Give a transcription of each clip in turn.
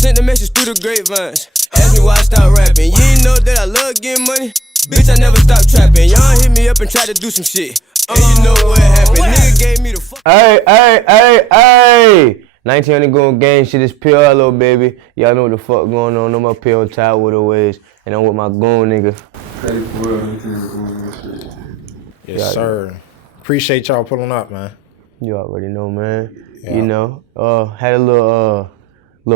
sent the message through the grapevines. Ask me why I stopped rapping. You ain't know that I love getting money. Bitch, I never stopped trapping. Y'all hit me up and try to do some shit. And you know what happened. Nigga gave me the fuck. Hey. 1900 going gang shit is PLO, baby. Y'all know what the fuck going on. I'm up here on Tidewater Waves. And I'm with my goon nigga. Ready for it. Yes, sir. Appreciate y'all pulling up, man. You already know, man. Yeah. You know, had a little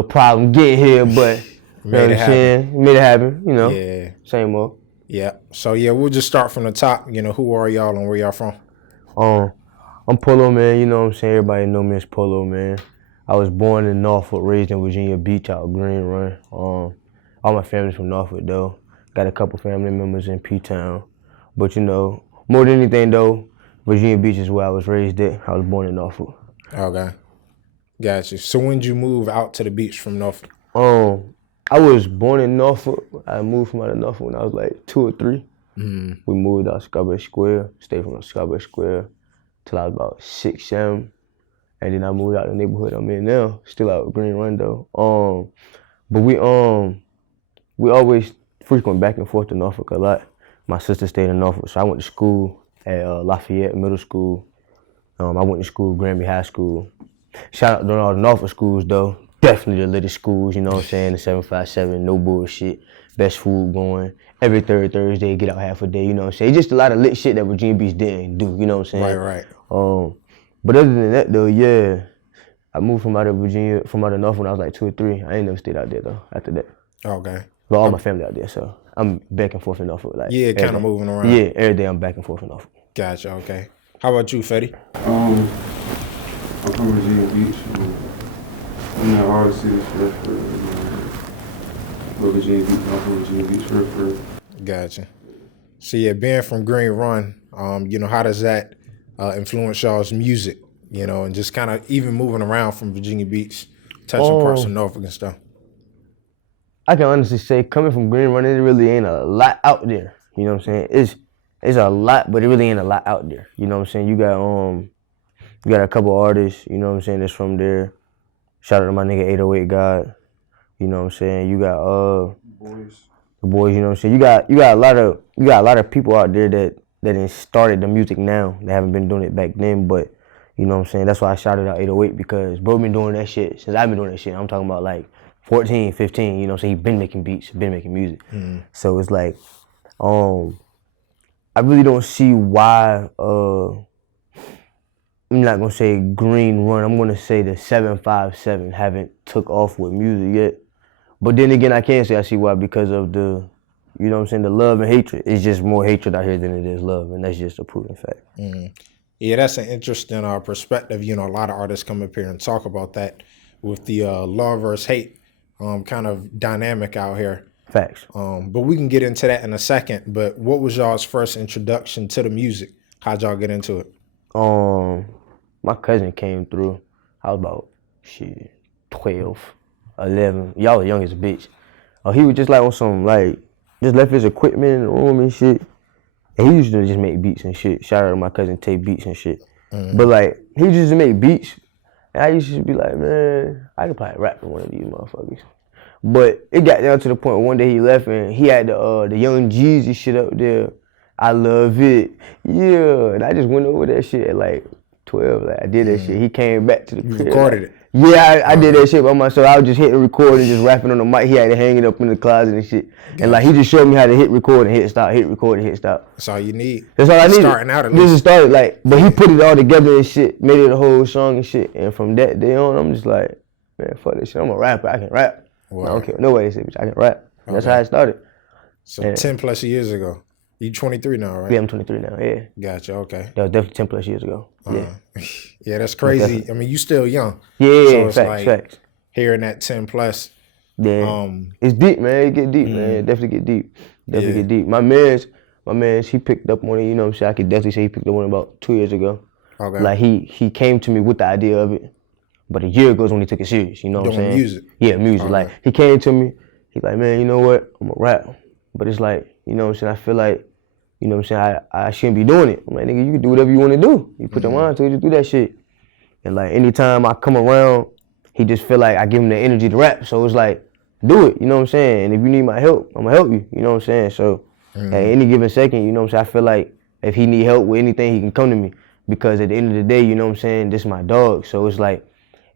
problem getting here, but Made it happen. Made it happen, you know. Yeah. Same old. Yeah. So yeah, we'll just start from the top. You know, who are y'all and where y'all from? I'm PoloMan, you know what I'm saying? Everybody know me as PoloMan. I was born in Norfolk, raised in Virginia Beach out Green Run. All my family's from Norfolk though. Got a couple family members in P-Town. But you know, more than anything though, Virginia Beach is where I was raised at. I was born in Norfolk. Okay. Gotcha. So when did you move out to the beach from Norfolk? I was born in Norfolk. I moved from out of Norfolk when I was like 2 or 3. Mm-hmm. We moved out Scarborough Square, stayed from Scarborough Square till I was about 6, 7. And then I moved out the neighborhood I'm in now, still out Green Run though. But we always frequent back and forth to Norfolk a lot. My sister stayed in Norfolk, so I went to school at Lafayette Middle School. I went to school, Granby High School. Shout out to all the Norfolk schools though. Definitely the latest schools, you know what I'm saying? The 757, no bullshit, best food going. Every third Thursday, get out half a day, you know what I'm saying? Just a lot of lit shit that Virginia Beach didn't do, you know what I'm saying? Right. But other than that though, yeah, I moved from out of Virginia, from out of Norfolk when I was like 2 or 3. I ain't never stayed out there though, after that. Okay. But all my family out there, so I'm back and forth in Norfolk. Like, yeah, kind of moving around. Yeah, every day I'm back and forth in Norfolk. Gotcha, okay. How about you, Fetty? I'm from Virginia Beach. I'm not all the cities for Virginia Beach. I'm from Virginia Beach for. Gotcha. So yeah, being from Green Run, you know, how does that influence y'all's music? You know, and just kind of even moving around from Virginia Beach, touching parts of Norfolk and stuff. I can honestly say, coming from Green Run, it really ain't a lot out there. You know what I'm saying? It's a lot, but it really ain't a lot out there. You know what I'm saying? You got a couple artists, you know what I'm saying, that's from there. Shout out to my nigga 808 God. You know what I'm saying? You got the boys, you know what I'm saying? You got a lot of people out there that started the music now. They haven't been doing it back then, but you know what I'm saying? That's why I shouted out 808 because bro been doing that shit since I've been doing that shit. I'm talking about like 14, 15, you know what I'm saying? He been making beats, been making music. Mm-hmm. So it's like, I really don't see why, I'm not gonna say Green Run, I'm gonna say the 757 haven't took off with music yet. But then again, I can't say I see why because of the, you know what I'm saying, the love and hatred. It's just more hatred out here than it is love, and that's just a proven fact. Mm-hmm. Yeah, that's an interesting perspective. You know, a lot of artists come up here and talk about that with the love versus hate kind of dynamic out here. Facts. But we can get into that in a second. But what was y'all's first introduction to the music? How'd y'all get into it? My cousin came through. I was about 12, 11. Y'all was young as a bitch. He was just like on some like just left his equipment in the room and shit. And he used to just make beats and shit. Shout out to my cousin Tay Beats and shit. Mm-hmm. But like he used to make beats. And I used to be like, man, I could probably rap for one of these motherfuckers. But it got down to the point where one day he left and he had the Young Jeezy shit up there. I love it. Yeah. And I just went over that shit at like 12. Like I did that shit. He came back to the crib. You recorded it? Yeah, I did that shit by myself. I was just hitting record and just rapping on the mic. He had it hanging up in the closet and shit. And like he just showed me how to hit record and hit stop, hit record and hit stop. That's all you need. That's all I needed. Starting out at least. This is started like, but he put it all together and shit, made it a whole song and shit. And from that day on, I'm just like, man, fuck this shit. I'm a rapper. I can rap. I don't care what nobody say, bitch. I can rap. Okay. That's how it started. So 10 plus years ago. You 23 now, right? Yeah, I'm 23 now, yeah. Gotcha, okay. That was definitely 10 plus years ago, yeah. Yeah, that's crazy. I mean, you still young. Yeah, so it's facts. Hearing that 10 plus. Yeah, it's deep, man. It get deep, man. It definitely get deep. Get deep. My man's, he picked up on it, you know what I'm saying? I could definitely say he picked up on it about 2 years ago. Okay. Like, he came to me with the idea of it, but a year ago is when he took it serious, you know what I'm saying? Music? Yeah, music. Okay. Like, he came to me, he's like, man, you know what? I'm a rap. But it's like, you know what I'm saying? I feel like, you know what I'm saying, I shouldn't be doing it. I'm like, nigga, you can do whatever you want to do. You put your mind to it, just do that shit. And like, anytime I come around he just feel like I give him the energy to rap. So it's like, do it, you know what I'm saying? And if you need my help, I'm gonna help you, you know what I'm saying? So at any given second, you know what I'm saying, I feel like if he need help with anything, he can come to me. Because at the end of the day, you know what I'm saying, this is my dog. So it's like,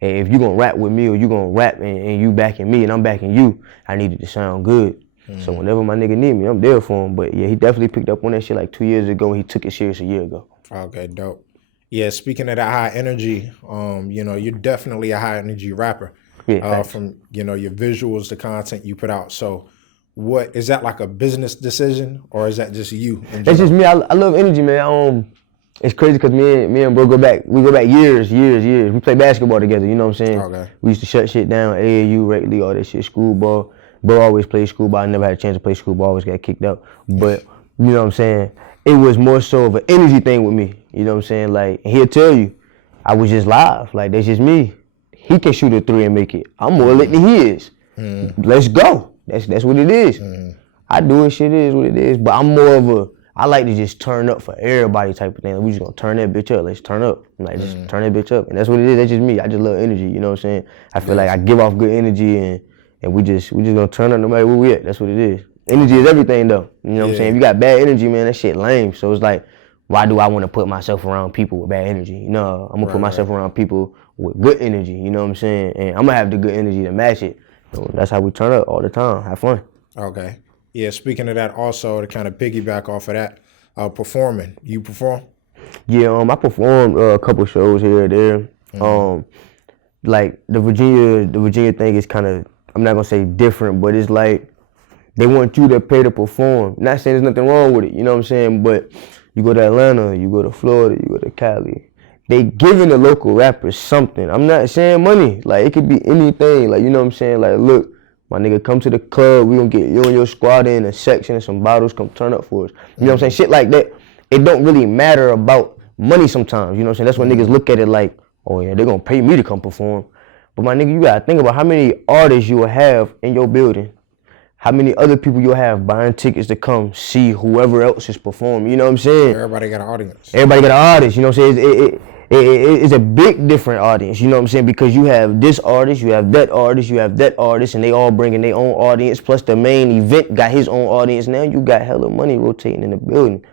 hey, if you gonna rap with me or you gonna rap and you backing me and I'm backing you, I need it to sound good. So whenever my nigga need me, I'm there for him. But yeah, he definitely picked up on that shit like 2 years ago, and he took it serious a year ago. Okay, dope. Yeah, speaking of that high energy, you know, you're definitely a high energy rapper. Yeah, from, you know, your visuals, the content you put out. So what, is that like a business decision or is that just you? It's just me. I love energy, man. It's crazy because me and bro go back years. We play basketball together, you know what I'm saying? Okay. We used to shut shit down, AAU, regularly, all that shit, school ball. Bro always played school ball. I never had a chance to play school ball, always got kicked out. But, you know what I'm saying? It was more so of an energy thing with me, you know what I'm saying? Like, he'll tell you, I was just live. Like, that's just me. He can shoot a 3 and make it. I'm more lit than he is. Let's go. That's what it is. I do it, shit is what it is. But I'm more of I like to just turn up for everybody type of thing. Like, we just gonna turn that bitch up. Let's turn up. Like, just turn that bitch up. And that's what it is. That's just me. I just love energy, you know what I'm saying? I feel like I give off good energy and we just gonna turn up no matter where we at. That's what it is. Energy is everything though. You know what I'm saying? If you got bad energy, man, that shit lame. So it's like, why do I want to put myself around people with bad energy? You know, I'm gonna put myself around people with good energy, you know what I'm saying? And I'm gonna have the good energy to match it. So that's how we turn up all the time, have fun. Okay. Yeah, speaking of that also, to kind of piggyback off of that, performing. You perform? Yeah, I performed a couple shows here or there. Like the Virginia thing is kind of, I'm not gonna say different, but it's like they want you to pay to perform. Not saying there's nothing wrong with it, you know what I'm saying? But you go to Atlanta, you go to Florida, you go to Cali. They giving the local rappers something. I'm not saying money. Like, it could be anything. Like, you know what I'm saying? Like, look, my nigga, come to the club. We gonna get you and your squad in a section and some bottles. Come turn up for us. You know what I'm saying? Shit like that. It don't really matter about money sometimes. You know what I'm saying? That's when niggas look at it like, oh yeah, they're gonna pay me to come perform. But my nigga, you gotta think about how many artists you will have in your building. How many other people you'll have buying tickets to come see whoever else is performing. You know what I'm saying? Everybody got an audience. Everybody got an audience. You know what I'm saying? It's a big different audience. You know what I'm saying? Because you have this artist, you have that artist, you have that artist, and they all bringing their own audience. Plus the main event got his own audience. Now you got hella money rotating in the building.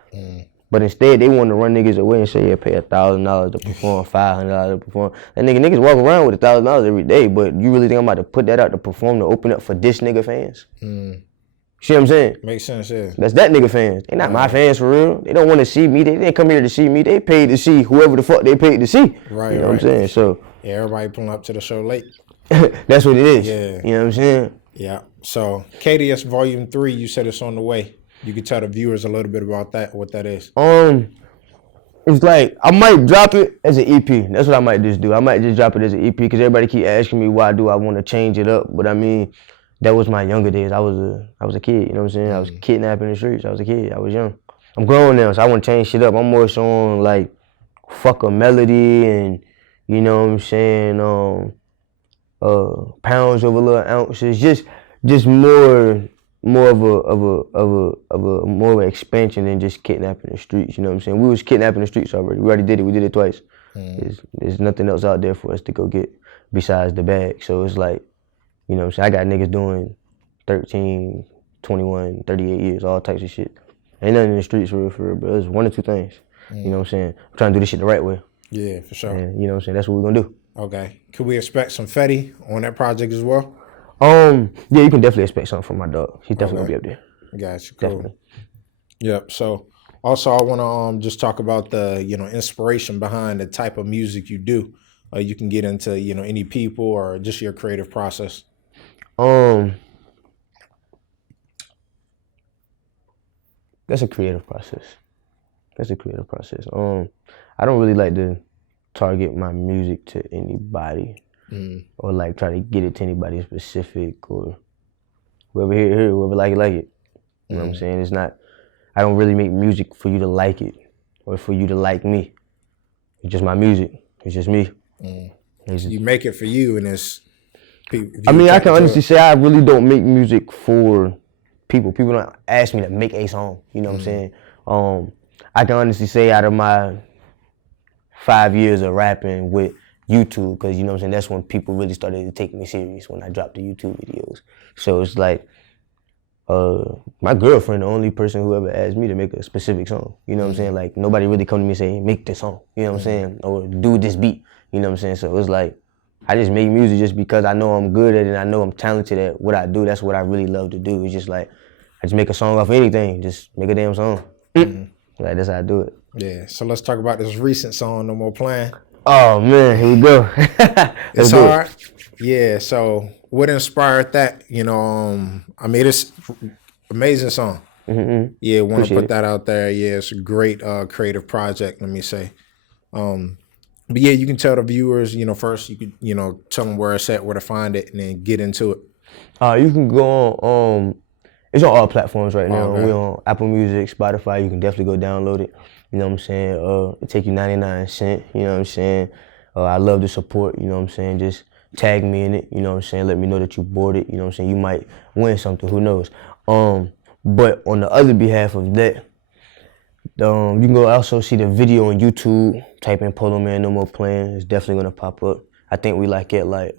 But instead, they want to run niggas away and say, yeah, pay $1,000 to perform, $500 to perform. And niggas walk around with $1,000 every day, but you really think I'm about to put that out to perform to open up for this nigga fans? See what I'm saying? Makes sense, yeah. That's that nigga fans. They not my fans for real. They don't want to see me. They didn't come here to see me. They paid to see whoever the fuck they paid to see. Right, you know what I'm saying? So yeah, everybody pulling up to the show late. that's what it is. Yeah. You know what I'm saying? Yeah. So KDS Volume 3, you said it's on the way. You could tell the viewers a little bit about that, what that is. It's like, I might drop it as an EP. That's what I might just do. I might just drop it as an EP because everybody keep asking me why do I want to change it up. But I mean, that was my younger days. I was a kid, you know what I'm saying? I was kidnapping the streets. I was a kid. I was young. I'm grown now, so I want to change shit up. I'm more so on like fuck a melody and, you know what I'm saying, pounds over little ounces. Just more of an expansion than just kidnapping the streets. You know what I'm saying? We was kidnapping the streets already. We already did it. We did it twice. There's nothing else out there for us to go get besides the bag. So it's like, you know what I'm saying? I got niggas doing 13, 21, 38 years, all types of shit. Ain't nothing in the streets for real, but it's one or two things. You know what I'm saying? I'm trying to do this shit the right way. Yeah, for sure. And, you know what I'm saying? That's what we're gonna do. Okay. Could we expect some Fetty on that project as well? Yeah, you can definitely expect something from my dog. He's definitely gonna be up there. Gotcha. Cool. Definitely. Yep. So also I wanna just talk about the, inspiration behind the type of music you do. You can get into, any people or just your creative process. That's a creative process. I don't really like to target my music to anybody or like try to get it to anybody specific or whoever hear it, whoever like it. You know what I'm saying? It's not, I don't really make music for you to like it or for you to like me. It's just my music. It's just me. You make it for you and it's people. I mean, I can honestly say I really don't make music for people. People don't ask me to make a song. You know what I'm saying? I can honestly say out of my 5 years of rapping with YouTube, because, you know what I'm saying, that's when people really started to take me serious, when I dropped the YouTube videos. So it's like, my girlfriend, the only person who ever asked me to make a specific song. You know what I'm saying? Like, nobody really come to me and say, make this song. You know what I'm saying? Or do this beat. You know what I'm saying? So it's like, I just make music just because I know I'm good at it. I know I'm talented at what I do. That's what I really love to do. It's just like, I just make a song off anything. Just make a damn song. Like, that's how I do it. Yeah. So let's talk about this recent song, No More Playing. Oh, man, here we go. It's hard. Yeah. So what inspired that? You know, I mean, it's amazing song. Yeah, want to put that out there. Yeah, it's a great creative project, let me say. But yeah, you can tell the viewers, you know, first you could, you know, tell them where it's at, where to find it, and then get into it. You can go on, it's on all platforms right now. Okay. We're on Apple Music, Spotify. You can definitely go download it. You know what I'm saying? It take you 99 cents. You know what I'm saying? I love the support. You know what I'm saying? Just tag me in it. You know what I'm saying? Let me know that you bought it. You know what I'm saying? You might win something. Who knows? But on the other behalf of that, you can go also see the video on YouTube. Type in PoloMan No More Playing. It's definitely gonna pop up. I think we like at like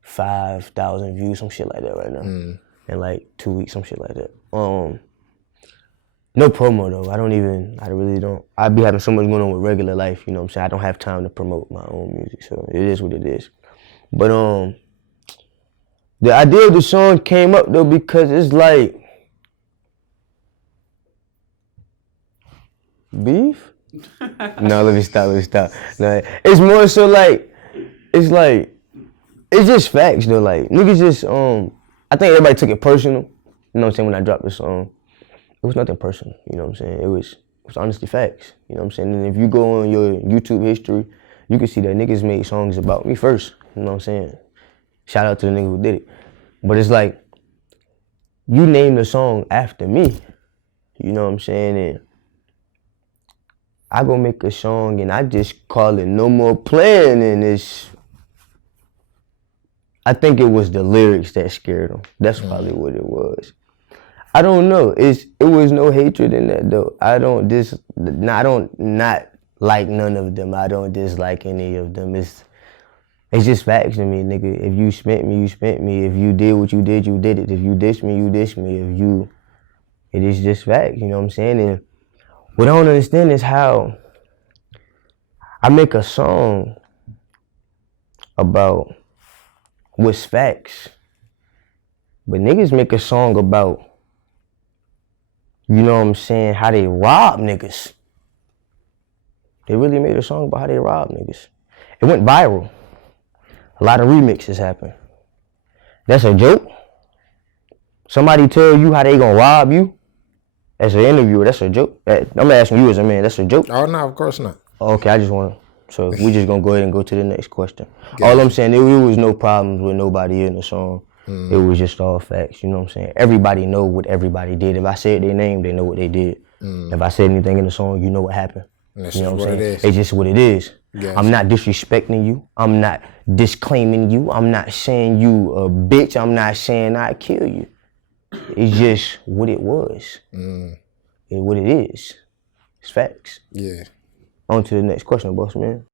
5,000 views, some shit like that right now. In like 2 weeks, some shit like that. No promo though. I really don't. I be having so much going on with regular life, you know what I'm saying? I don't have time to promote my own music, so it is what it is. But the idea of the song came up though because it's like, beef? No, let me stop. No, it's more so like, it's just facts though. Like, niggas just, I think everybody took it personal. You know what I'm saying? When I dropped this song, it was nothing personal. You know what I'm saying? It was honestly facts. You know what I'm saying? And if you go on your YouTube history, you can see that niggas made songs about me first. You know what I'm saying? Shout out to the nigga who did it. But it's like, you named the song after me. You know what I'm saying? And I go make a song and I just call it No More Playing, and I think it was the lyrics that scared them. That's probably what it was. I don't know. It was no hatred in that though. I don't not like none of them. I don't dislike any of them. It's just facts to me, nigga. If you spent me, you spent me. If you did what you did it. If you dissed me, you dissed me. It is just facts, you know what I'm saying? And what I don't understand is how I make a song about what's facts, but niggas make a song about, you know what I'm saying, how they rob niggas. They really made a song about how they rob niggas. It went viral. A lot of remixes happened. That's a joke? Somebody tell you how they gonna rob you? As an interviewer, that's a joke. I'm asking you as a man, that's a joke? Oh, no, of course not. Okay, I just want to, so we just going to go ahead and go to the next question. All I'm saying, it was no problems with nobody in the song. It was just all facts, you know what I'm saying? Everybody know what everybody did. If I said their name, they know what they did. If I said anything in the song, you know what happened. And that's you know what I'm saying? it is. It's just what it is. Yes. I'm not disrespecting you. I'm not disclaiming you. I'm not saying you a bitch. I'm not saying I'd kill you. It's just what it was. It's what it is. It's facts. Yeah. On to the next question, boss man.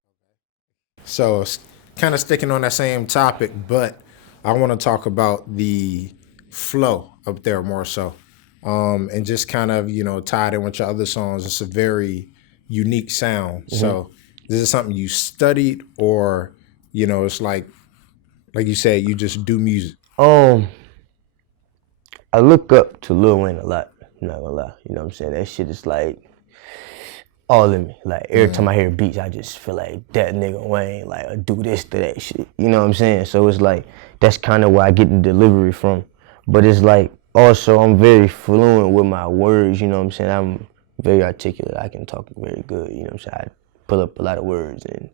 So it's kind of sticking on that same topic, but I want to talk about the flow up there more so. And just kind of, you know, tied in with your other songs. It's a very unique sound. So this is something you studied, or, you know, it's like you said, you just do music? I look up to Lil Wayne a lot. I'm not gonna lie. You know what I'm saying? That shit is like all in me. Like every time I hear beats, I just feel like that nigga Wayne, like I do this to that shit. You know what I'm saying? So it's like, that's kind of where I get the delivery from. But it's like, also I'm very fluent with my words, you know what I'm saying? I'm very articulate. I can talk very good, you know what I'm saying? I pull up a lot of words and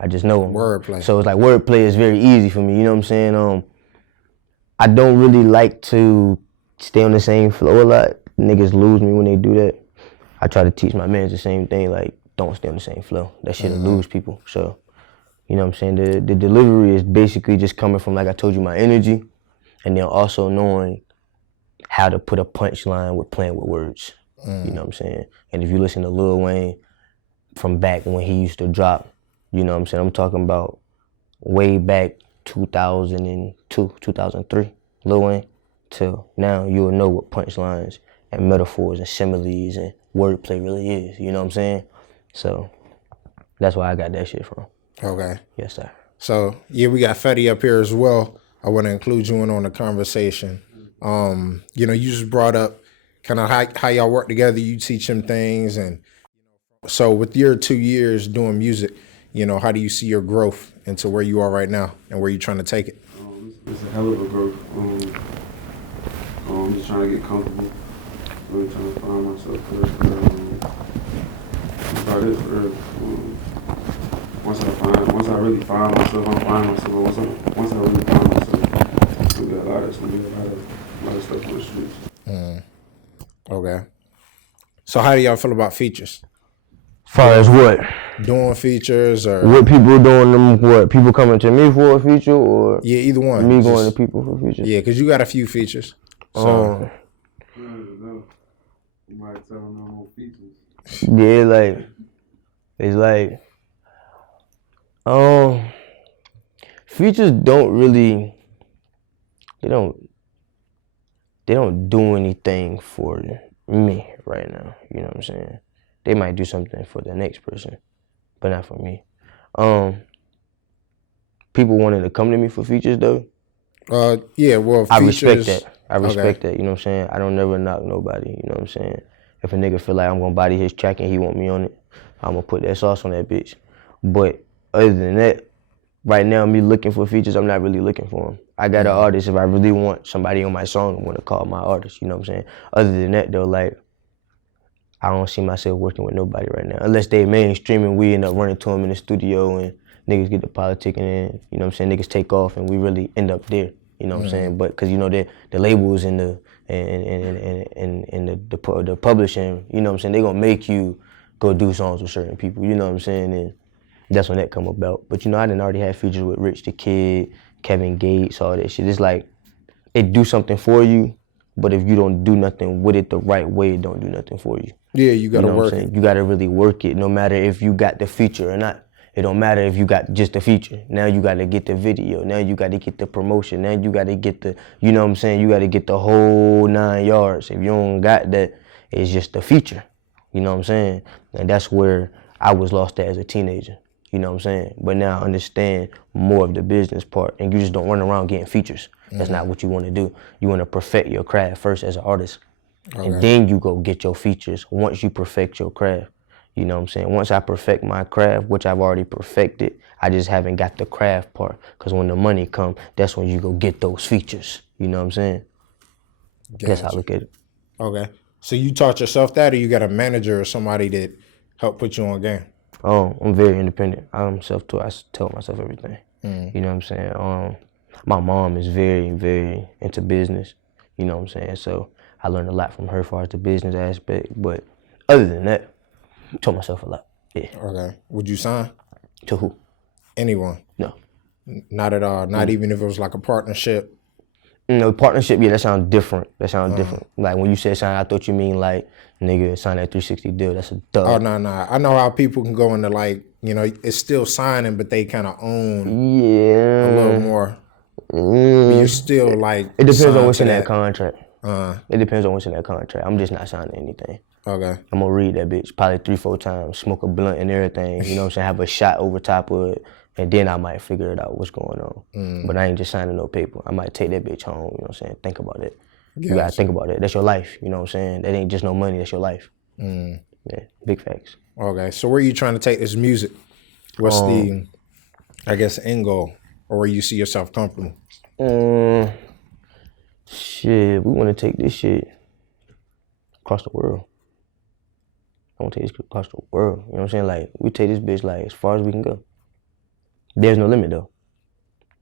I just know them. Wordplay. So it's like wordplay is very easy for me, you know what I'm saying? I don't really like to stay on the same flow a lot. Niggas lose me when they do that. I try to teach my mans the same thing, like, don't stay on the same flow. That shit'll lose people. So, you know what I'm saying? The delivery is basically just coming from, like I told you, my energy, and then also knowing how to put a punchline with playing with words. You know what I'm saying? And if you listen to Lil Wayne from back when he used to drop You know what I'm saying? I'm talking about way back 2002, 2003, Lil Wayne, till now you'll know what punchlines and metaphors and similes and wordplay really is. You know what I'm saying? So that's where I got that shit from. Okay. Yes, sir. So yeah, we got Fetty up here as well. I want to include you in on the conversation. You know, you just brought up kind of how y'all work together. You teach him things, and so with your 2 years doing music, you know, how do you see your growth into where you are right now and where you're trying to take it? It's a hell of a growth. I'm just trying to get comfortable. Really trying to find myself for real. That's about it for real. Once I really find myself, I'm finding myself. Once I really find myself, it's gonna be a lot of stuff on the streets. Okay. So how do y'all feel about features? Far as what? Doing features or What people doing them? What people coming to me for a feature or yeah, either one. me going to people for a feature? Yeah, because you got a few features. So You might tell them no more features. Yeah, it's like features don't really they don't do anything for me right now. You know what I'm saying? They might do something for the next person, but not for me. People wanted to come to me for features though. yeah, well, I features, respect that. I respect that. You know what I'm saying? I don't never knock nobody. You know what I'm saying? If a nigga feel like I'm gonna body his track and he want me on it, I'm gonna put that sauce on that bitch. But other than that, right now me looking for features, I'm not really looking for them. I got an artist. If I really want somebody on my song, I'm gonna call my artist. You know what I'm saying? Other than that though, like I don't see myself working with nobody right now. Unless they mainstream and we end up running to them in the studio and niggas get the politicking and, you know what I'm saying, niggas take off and we really end up there. You know what I'm saying? But cause you know the labels and the publishing, you know what I'm saying, they gonna make you go do songs with certain people, you know what I'm saying? And that's when that come about. But you know, I done already had features with Rich the Kid, Kevin Gates, all that shit. It's like it do something for you, but if you don't do nothing with it the right way, it don't do nothing for you. Yeah, you gotta know what work I'm it. saying? You gotta really work it, no matter if you got the feature or not. It don't matter if you got just the feature. Now you gotta get the video. Now you gotta get the promotion. Now you gotta get the, you know what I'm saying? You gotta get the whole 9 yards. If you don't got that, it's just the feature. You know what I'm saying? And that's where I was lost at as a teenager. You know what I'm saying? But now I understand more of the business part, and you just don't run around getting features. That's not what you want to do. You want to perfect your craft first as an artist, and then you go get your features once you perfect your craft. You know what I'm saying? Once I perfect my craft, which I've already perfected, I just haven't got the craft part. Because when the money come, that's when you go get those features. You know what I'm saying? Gotcha. That's how I look at it. Okay. So you taught yourself that, or you got a manager or somebody that helped put you on game? Oh, I'm very independent. I'm self-taught. I tell myself everything. You know what I'm saying? My mom is very, very into business. You know what I'm saying? So I learned a lot from her as far as the business aspect. But other than that, I taught myself a lot. Yeah. Okay. Would you sign? To who? Anyone? No. Not at all. Not even if it was like a partnership. No, partnership, yeah, that sounds different. Different. Like when you said sign, I thought you mean like, nigga, sign that 360 deal. That's a dub. Oh, no. I know how people can go into like, you know, it's still signing, but they kind of own a little more. But you're still like It depends on signed what's to in that contract. Uh, It depends on what's in that contract. I'm just not signing anything. okay. I'm gonna read that bitch probably 3-4 times, smoke a blunt and everything, you know what I'm saying, have a shot over top of it, and then I might figure it out what's going on. But I ain't just signing no paper. I might take that bitch home, you know what I'm saying, think about it. You gotta think about it. That's your life, you know what I'm saying? That ain't just no money, that's your life. Yeah, big facts. Okay. So where are you trying to take this music? What's the, I guess, end goal? Or where you see yourself comfortable? Shit, we wanna take this shit across the world. I want to take this across the world. You know what I'm saying? Like, we take this bitch like as far as we can go. There's no limit though.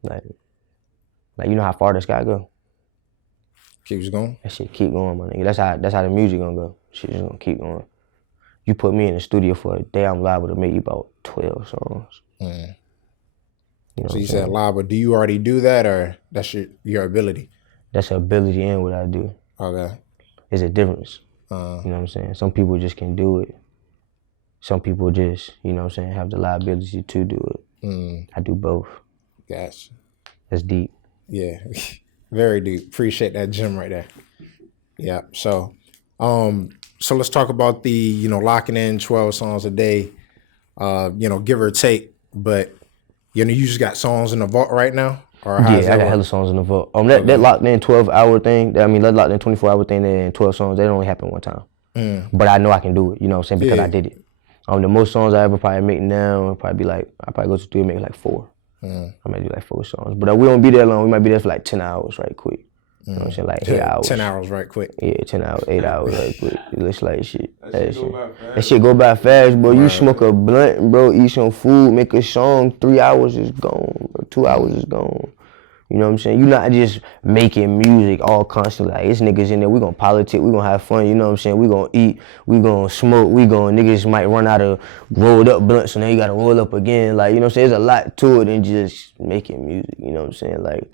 Like you know how far the sky go? Keeps going? That shit keep going, my nigga. That's how the music gonna go. Shit just gonna keep going. You put me in the studio for a day, I'm liable to make you about 12 songs. You know So you said live, but do you already do that, or that's your ability? That's ability and what I do. Okay. There's a difference. You know what I'm saying? Some people just can do it. some people just, you know what I'm saying, have the liability to do it. I do both. Gotcha. That's deep. Yeah, very deep. Appreciate that gem right there. Yeah. So, so let's talk about the, locking in 12 songs a day, give or take. But, you just got songs in the vault right now? Or Yeah, I got hella songs in the vault. That locked in 12-hour thing, that locked in 24-hour thing and 12 songs, that only happened one time. But I know I can do it, you know what I'm saying, because I did it. The most songs I ever probably make now will probably be like, I probably go to the studio and make like 4. I might do like 4 songs. But we won't be there long. We might be there for like 10 hours right quick. You know what I'm saying? Like 8 hours. 10 hours right quick. Yeah, 10 hours, 8 hours right quick. It's like shit. That shit go by fast, bro. You smoke a blunt, bro, eat some food, make a song, 3 hours is gone, bro. 2 hours is gone. You know what I'm saying? You're not just making music all constantly. Like, it's niggas in there, we gonna politic, we gonna have fun, you know what I'm saying? We gonna eat, we gonna smoke, niggas might run out of rolled up blunts and then you gotta roll up again. Like, you know what I'm saying? There's a lot to it than just making music, you know what I'm saying? Like,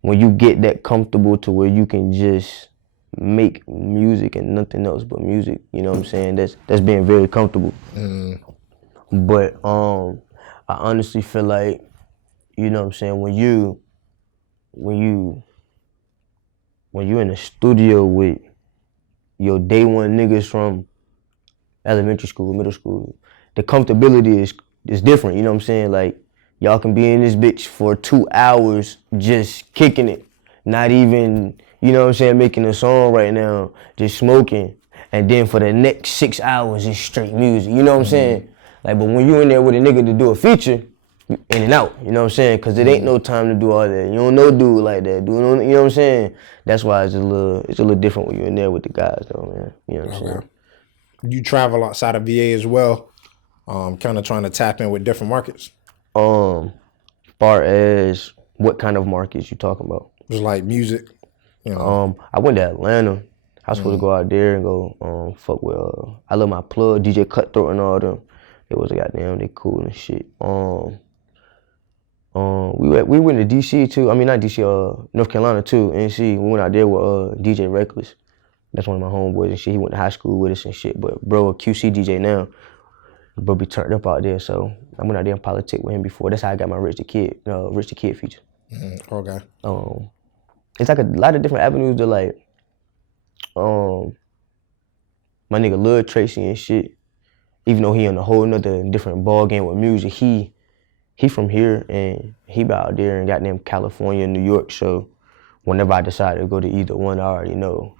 when you get that comfortable to where you can just make music and nothing else but music, you know what I'm saying? That's being very comfortable. But I honestly feel like, you know what I'm saying, when you in the studio with your day one niggas from elementary school, middle school, the comfortability is different, you know what I'm saying? Like, y'all can be in this bitch for 2 hours just kicking it, not even, you know what I'm saying, making a song right now, just smoking, and then for the next 6 hours it's straight music, you know what I'm saying? Like, but when you in there with a nigga to do a feature, you in and out, you know what I'm saying? Cause it ain't no time to do all that. You don't know dude like that. You know what I'm saying? That's why it's a little different when you're in there with the guys though, man. You know what I'm saying? You travel outside of VA as well, kind of trying to tap in with different markets. Far as what kind of markets you talking about? Just like music, I went to Atlanta. I was supposed to go out there and go fuck with I love my plug, DJ Cutthroat and all them. It was goddamn, they cool and shit. We went to DC too. I mean, not DC, North Carolina too, NC. We went out there with DJ Reckless. That's one of my homeboys and shit. He went to high school with us and shit. But bro, a QC DJ now. Bro be turned up out there, so I went out there and politic with him before. That's how I got my Rich the Kid feature. Okay. It's like a lot of different avenues to like, my nigga Lil Tracy and shit. Even though he on a whole nother different ball game with music, he from here and he be out there in goddamn California, New York. So whenever I decide to go to either one, I already know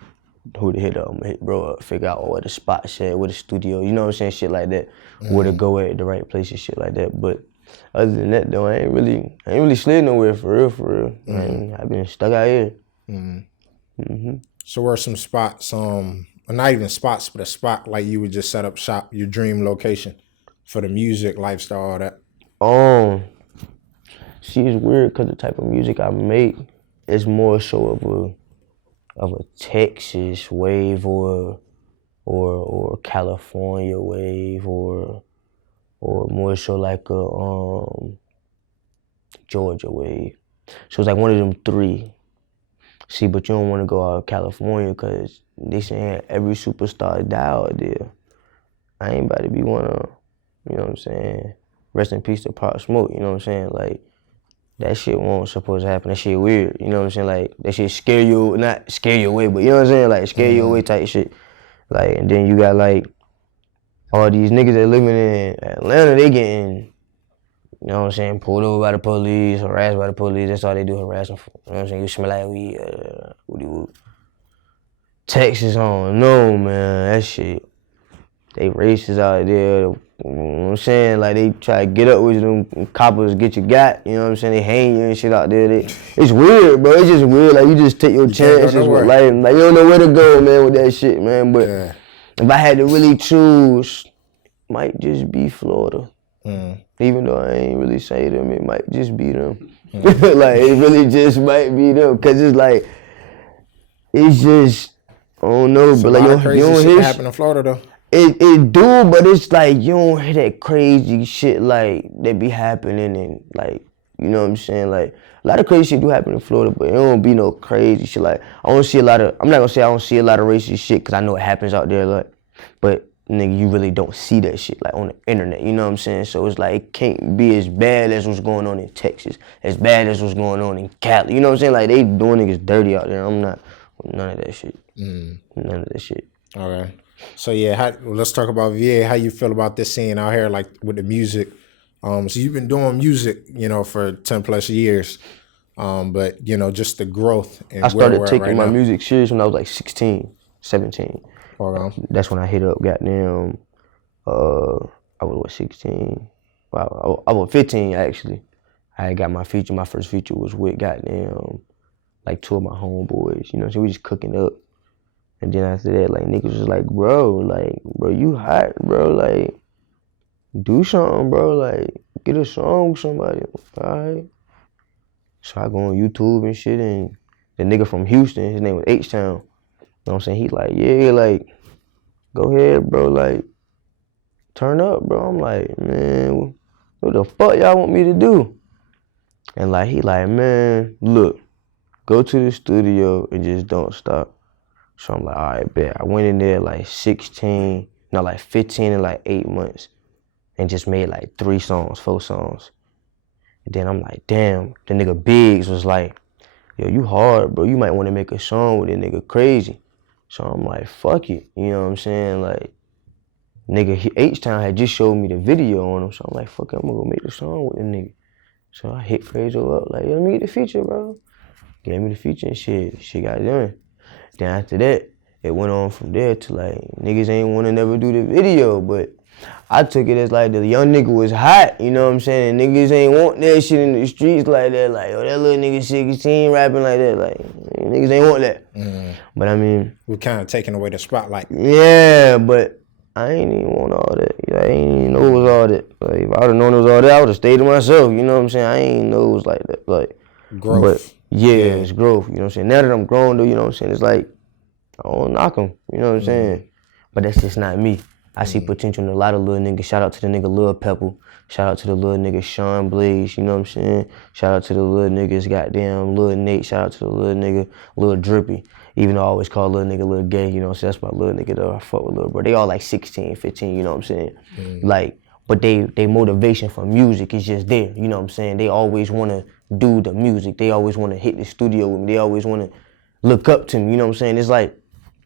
who to hit up. I'm gonna hit bro up, figure out where the spot's at, where the studio, you know what I'm saying, shit like that. Where to go at the right places, shit like that. But other than that though, I ain't really slid nowhere for real. I've been stuck out here. So where are some spots, not even spots, but a spot like you would just set up shop, your dream location for the music, lifestyle, all that? See, it's weird because the type of music I make is more so of a Texas wave or California wave or more so like a Georgia wave. So it's like one of them 3. See, but you don't want to go out of California because they saying every superstar die out there. I ain't about to be one of, you know what I'm saying? Rest in peace to Pop Smoke, you know what I'm saying? Like, that shit won't supposed to happen. That shit weird, you know what I'm saying? Like, that shit scare you, not scare you away, but you know what I'm saying? Like, scare you away type shit. Like, and then you got like, all these niggas that living in Atlanta, they getting, you know what I'm saying, pulled over by the police, harassed by the police. That's all they do, harass them. You know what I'm saying? You smell like weed, woody-woo. Texas, I don't know, man. That shit, they racist out there. You know what I'm saying? Like, they try to get up with them coppers, get you got. You know what I'm saying? They hang you and shit out there. It's weird, bro. It's just weird. Like, you just take your chances with life. Like, you don't know where to go, man, with that shit, man. But if I had to really choose, it might just be Florida. Even though I ain't really say them, it might just be them. Like, it really just might be them. Because it's like, it's just, I don't know. So but like, you don't hear shit happen in Florida, though? It do, but it's like, you don't hear that crazy shit, like, that be happening and, like, you know what I'm saying? Like, a lot of crazy shit do happen in Florida, but it don't be no crazy shit. Like, I'm not gonna say I don't see a lot of racist shit, because I know it happens out there, like, but nigga, you really don't see that shit like on the internet, you know what I'm saying? So it's like it can't be as bad as what's going on in Texas, as bad as what's going on in Cali, you know what I'm saying? Like they doing niggas dirty out there. I'm not with none of that shit. None of that shit. Okay. So yeah, let's talk about VA. How you feel about this scene out here, like with the music? So you've been doing music, you know, for 10 plus years. But you know, just the growth and I started where we're at taking right my now. music serious when I was like 16, 17. Okay. That's when I hit up goddamn, I was 16? Wow, I was 15 actually. I had got my first feature was with goddamn, like 2 of my homeboys, you know, so we just cooking up. And then after that, like niggas was like, bro, you hot, bro, like, do something, bro, like, get a song with somebody, alright? So I go on YouTube and shit, and the nigga from Houston, his name was H-Town, you know what I'm saying? He like, yeah, like, go ahead, bro, like, turn up, bro. I'm like, man, what the fuck y'all want me to do? And like, he like, man, look, go to the studio and just don't stop. So I'm like, all right, bet. I went in there like 15 in like 8 months and just made like 4 songs. And then I'm like, damn, the nigga Biggs was like, yo, you hard, bro. You might want to make a song with a nigga Crazy. So I'm like, fuck it. You know what I'm saying? Like, nigga H-Town had just showed me the video on him. So I'm like, fuck it, I'm gonna go make the song with the nigga. So I hit Fraser up, like, yo, let me get the feature, bro. Gave me the feature and shit got done. Then after that, it went on from there to like, niggas ain't wanna never do the video, but I took it as like the young nigga was hot, you know what I'm saying? Niggas ain't want that shit in the streets like that, like, oh, that little nigga 16 rapping like that, like, niggas ain't want that. But I mean, We're kind of taking away the spotlight. yeah, but I ain't even want all that. I ain't even know it was all that. Like, if I would've known it was all that, I would've stayed to myself, you know what I'm saying? I ain't know it was like that, like. Growth. But yeah, it's growth, you know what I'm saying? Now that I'm grown though, you know what I'm saying? It's like, I don't knock them, you know what I'm saying? But that's just not me. I see potential in a lot of little niggas. Shout out to the nigga Lil Pepple. Shout out to the little nigga Sean Blaze, you know what I'm saying? Shout out to the little niggas, goddamn Lil Nate. Shout out to the little nigga Lil Drippy. Even though I always call little nigga Lil Gay, you know what I'm saying? That's my little nigga though. I fuck with little bro. They all like 16, 15, you know what I'm saying? Like, but they motivation for music is just there, you know what I'm saying? They always wanna do the music. They always wanna hit the studio with me. They always wanna look up to me, you know what I'm saying? It's like,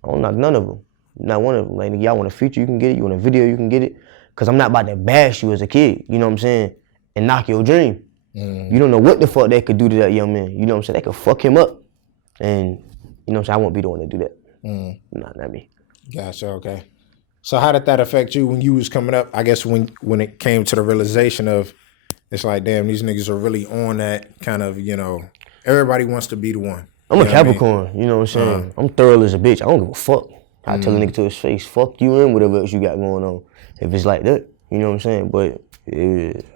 I don't knock none of them. Not one of them. Like, y'all want a feature, you can get it. You want a video, you can get it. Cause I'm not about to bash you as a kid, you know what I'm saying? And knock your dream. You don't know what the fuck they could do to that young man. You know what I'm saying? They could fuck him up. And, you know what I'm saying? I won't be the one to do that. Nah, not me. Gotcha, okay. So how did that affect you when you was coming up? I guess when it came to the realization of, it's like, damn, these niggas are really on that kind of, you know, everybody wants to be the one. I'm a Capricorn, you know what I'm saying? I'm thorough as a bitch. I don't give a fuck. I tell a nigga to his face, fuck you and whatever else you got going on. If it's like that, you know what I'm saying? But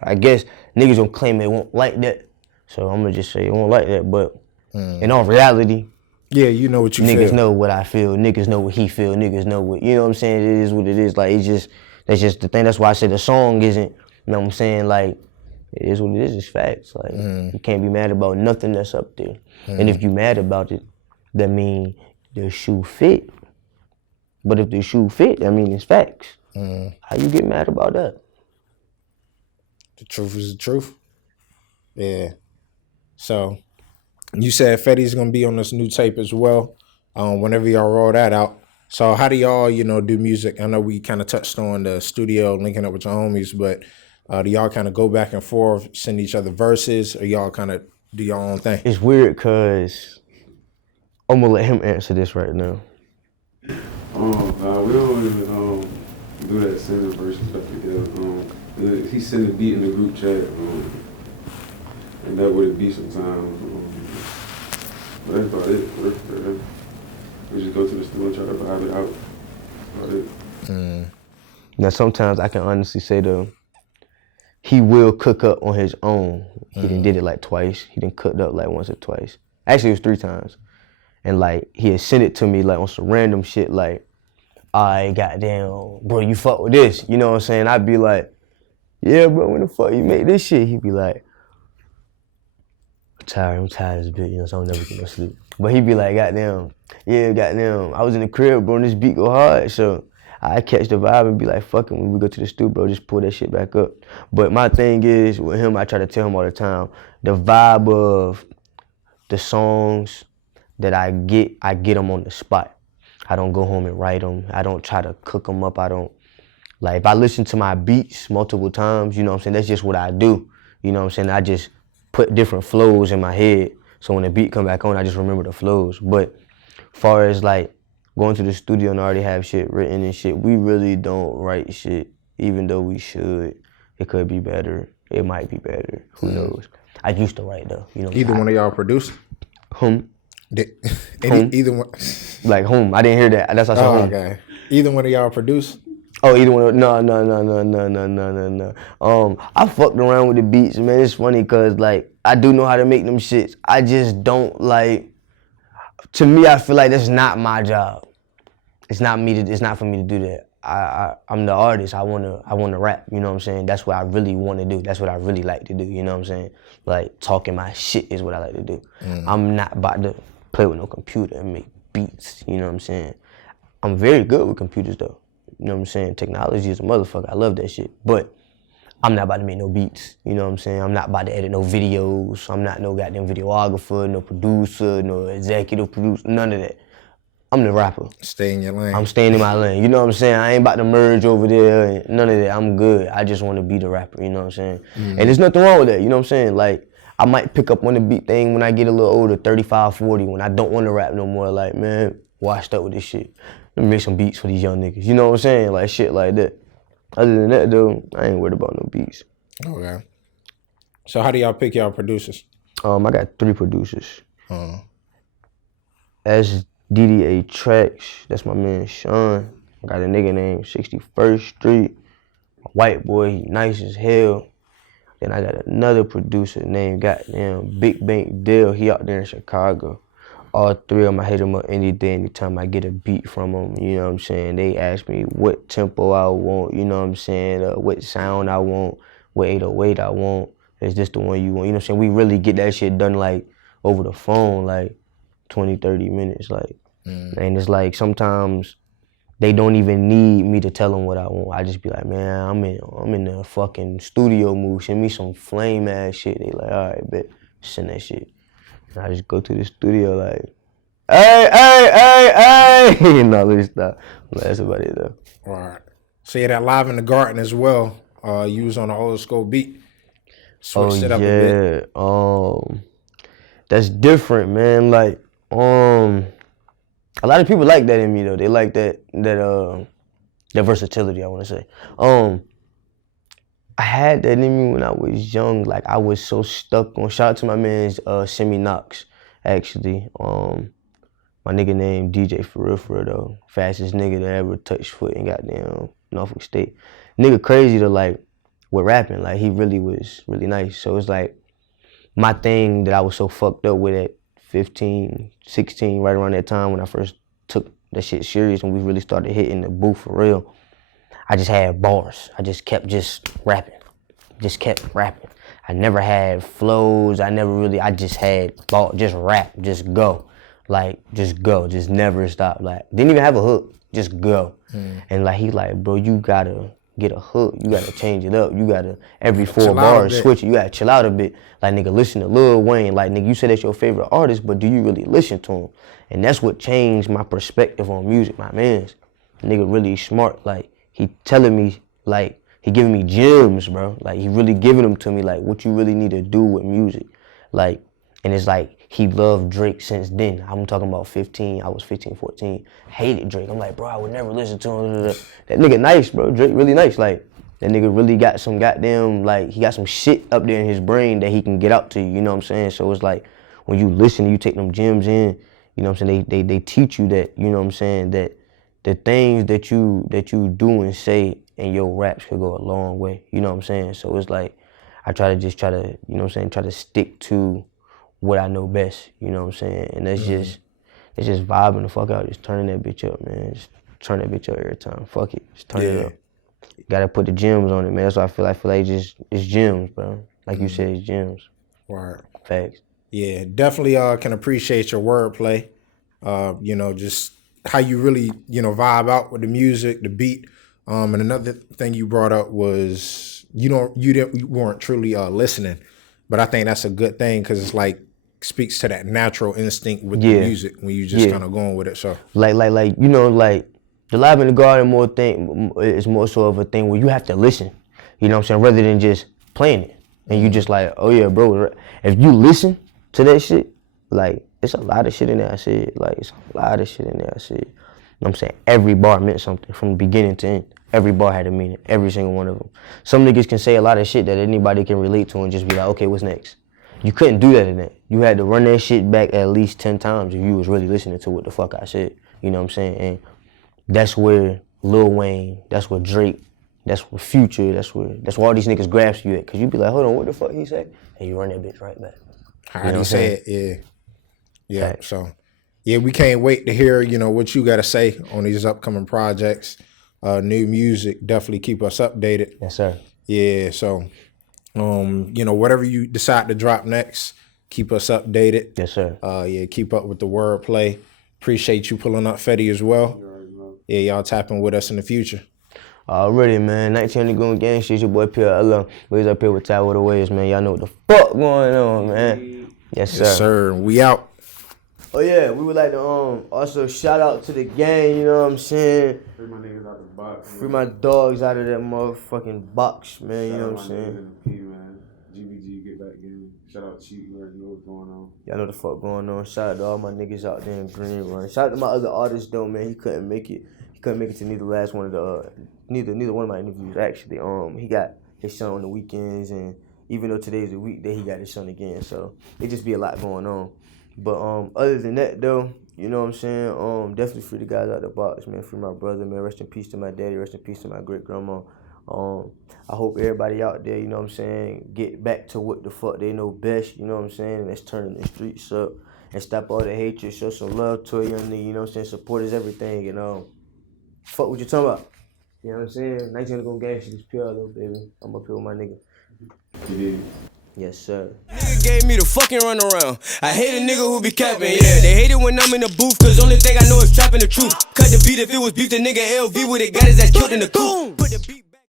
I guess niggas don't claim they won't like that. So I'm gonna just say it won't like that. But in all reality, yeah, you know what you niggas feel. know what I feel. Niggas know what he feel. Niggas know what, you know what I'm saying? It is what it is. Like, that's just the thing. That's why I say the song isn't, you know what I'm saying? Like, it is what it is. It's facts. Like, you can't be mad about nothing that's up there. And if you mad about it, that mean the shoe fit. But if the shoe fit, that mean it's facts. How you get mad about that? The truth is the truth. Yeah. So you said Fetty's gonna be on this new tape as well. Whenever y'all roll that out. So how do y'all, you know, do music? I know we kind of touched on the studio, linking up with your homies, but do y'all kind of go back and forth, send each other verses, or y'all kind of do your own thing? It's weird because I'm gonna let him answer this right now. We don't even do that sending verses stuff together. He send a beat in the group chat, and that would it be sometimes. But that's about it. We just go to the studio and try to vibe it out. That's about it. Now sometimes I can honestly say though, he will cook up on his own. He done did it like twice. He done cooked up like once or twice. Actually, it was 3 times. And like, he had sent it to me like on some random shit like, alright, goddamn, bro, you fuck with this. You know what I'm saying? I'd be like, yeah, bro, when the fuck you make this shit? He'd be like, I'm tired as a bitch, you know, so I'll never get no sleep. But he'd be like, goddamn, I was in the crib, bro, and this beat go hard, so I catch the vibe and be like, fuck it, when we go to the studio, bro, just pull that shit back up. But my thing is, with him, I try to tell him all the time, the vibe of the songs that I get them on the spot. I don't go home and write them. I don't try to cook them up. I don't, like, if I listen to my beats multiple times, you know what I'm saying, that's just what I do. You know what I'm saying, I just put different flows in my head. So when the beat come back on, I just remember the flows. But far as like going to the studio and already have shit written and shit, we really don't write shit, even though we should. It could be better. It might be better. Who knows? I used to write though. You know. Either one of y'all produce? Whom? Either one. Like whom? I didn't hear that. That's what I said. Oh, okay. Either one of y'all produce? Oh, either one. No. I fucked around with the beats, man. It's funny because like I do know how to make them shits. I just don't like. To me, I feel like that's not my job. It's not me. It's not for me to do that. I'm the artist. I wanna rap. You know what I'm saying? That's what I really want to do. That's what I really like to do. You know what I'm saying? Like talking my shit is what I like to do. I'm not about to play with no computer and make beats. You know what I'm saying? I'm very good with computers though. You know what I'm saying? Technology is a motherfucker. I love that shit. But I'm not about to make no beats. You know what I'm saying? I'm not about to edit no videos. I'm not no goddamn videographer, no producer, no executive producer, none of that. I'm the rapper. Stay in your lane. I'm staying in my lane. You know what I'm saying? I ain't about to merge over there and none of that. I'm good. I just want to be the rapper. You know what I'm saying? And there's nothing wrong with that. You know what I'm saying? Like, I might pick up on the beat thing when I get a little older, 35, 40, when I don't want to rap no more. Like, man, washed up with this shit. Let me make some beats for these young niggas. You know what I'm saying? Like, shit like that. Other than that, though, I ain't worried about no beats. Okay. So how do y'all pick y'all producers? I got 3 producers. SDDA Tracks, that's my man Sean. I got a nigga named 61st Street. A white boy, he nice as hell. Then I got another producer named goddamn Big Bank Dale. He out there in Chicago. All 3 of them, I hit them up any day, anytime I get a beat from them, you know what I'm saying? They ask me what tempo I want, you know what I'm saying? What sound I want, what 808 I want. Is this the one you want? You know what I'm saying? We really get that shit done like over the phone, like 20, 30 minutes, like. And it's like sometimes they don't even need me to tell them what I want. I just be like, man, I'm in the fucking studio mood. Send me some flame ass shit. They like, all right, bet, send that shit. And I just go to the studio like, hey. No, let me stop. That's about it though. All right. So yeah, that Live in the Garden as well. You was on the old school beat. Switched it up a bit. That's different, man. Like, a lot of people like that in me though. They like that versatility, I want to say. I had that in me when I was young. Like I was so stuck on. Shout out to my man's Semi Knox, actually. My nigga named DJ for real though. Fastest nigga that ever touched foot in goddamn Norfolk State. Nigga crazy to like with rapping. Like he really was really nice. So it's like my thing that I was so fucked up with at 15, 16, right around that time when I first took that shit serious and we really started hitting the booth for real. I just had bars. I just kept rapping. Just kept rapping. I never had flows. I just had ball, just rap, just go. Like, just go, just never stop. Like, didn't even have a hook, just go. And like, he like, bro, you gotta get a hook. You gotta change it up. You gotta, every 4 bars, switch it. You gotta chill out a bit. Like, nigga, listen to Lil Wayne. Like, nigga, you say that's your favorite artist, but do you really listen to him? And that's what changed my perspective on music, my mans. Nigga really smart. Like, he telling me, like, he giving me gems, bro. Like, he really giving them to me, like, what you really need to do with music. Like, and it's like, he loved Drake since then. I'm talking about 15. I was 15, 14. Hated Drake. I'm like, bro, I would never listen to him. That nigga nice, bro. Drake really nice. Like, that nigga really got some goddamn, like, he got some shit up there in his brain that he can get out to you. You know what I'm saying? So it's like, when you listen, you take them gems in. You know what I'm saying? They teach you that, you know what I'm saying, that the things that you do and say in your raps could go a long way. You know what I'm saying? So it's like, I try to, you know what I'm saying, try to stick to what I know best, you know what I'm saying? And that's just vibing the fuck out, just turning that bitch up, man. Just turn that bitch up every time. Fuck it, just turn it up. Gotta put the gems on it, man. That's why I feel like it's gems, bro. Like you said, it's gems. Right. Facts. Yeah, definitely can appreciate your wordplay. You know, just how you really, you know, vibe out with the music, the beat. And another thing you brought up was you weren't truly listening, but I think that's a good thing because it's like speaks to that natural instinct with the music when you just kind of going with it. So like you know, like the Live in the Garden is more so of a thing where you have to listen. You know what I'm saying? Rather than just playing it and you just like, oh yeah, bro. If you listen to that shit, like it's a lot of shit in there I said. Like it's a lot of shit in there I said. You know what I'm saying? Every bar meant something from the beginning to end. Every bar had a meaning, every single one of them. Some niggas can say a lot of shit that anybody can relate to and just be like, okay, what's next? You couldn't do that in that. You had to run that shit back at least 10 times if you was really listening to what the fuck I said. You know what I'm saying? And that's where Lil Wayne, that's where Drake, that's where Future, that's where all these niggas grasp you at. Cause you be like, hold on, what the fuck he say? And you run that bitch right back. How do you say it? Yeah. Yeah. Right. So, yeah, we can't wait to hear, you know, what you got to say on these upcoming projects. New music, definitely keep us updated. Yes, sir. Yeah, so, you know, whatever you decide to drop next, keep us updated. Yes, sir. Yeah, keep up with the wordplay. Appreciate you pulling up Fetty as well. Yeah, y'all tapping with us in the future. Already, man. 1900 going gang shit. Your boy PLM. We was up here with Tidewater Waves, man. Y'all know what the fuck going on, man. Yes, sir. Yes, sir. We out. Oh yeah, we would like to also shout out to the gang, you know what I'm saying? Free my niggas out the box. Free my dogs out of that motherfucking box, man, you know what I'm saying? Man. GBG, get back game. Shout out Cheat, you already know what's going on. Y'all know the fuck going on. Shout out to all my niggas out there in Green Run. Shout out to my other artists though, man. He couldn't make it. He couldn't make it to neither one of my interviews actually. He got his son on the weekends, and even though today's a weekday, he got his son again. So it just be a lot going on. But other than that though, you know what I'm saying? Definitely free the guys out the box, man. Free my brother, man. Rest in peace to my daddy. Rest in peace to my great grandma. I hope everybody out there, you know what I'm saying, get back to what the fuck they know best, you know what I'm saying? And that's turning the streets up and stop all the hatred. Show some love to a young nigga, you know what I'm saying? Support is everything, and fuck what you talking about. You know what I'm saying? 19 gon' gang shit is pure though, baby. I'm up here with my nigga. Yeah. Yes, sir. Nigga gave me the fucking runaround. I hate a nigga who be capping, yeah. They hate it when I'm in the booth, cause only thing I know is trapping the truth. Cut the beat if it was beef, the nigga LV with it, got his ass killed in the coop. Put the beat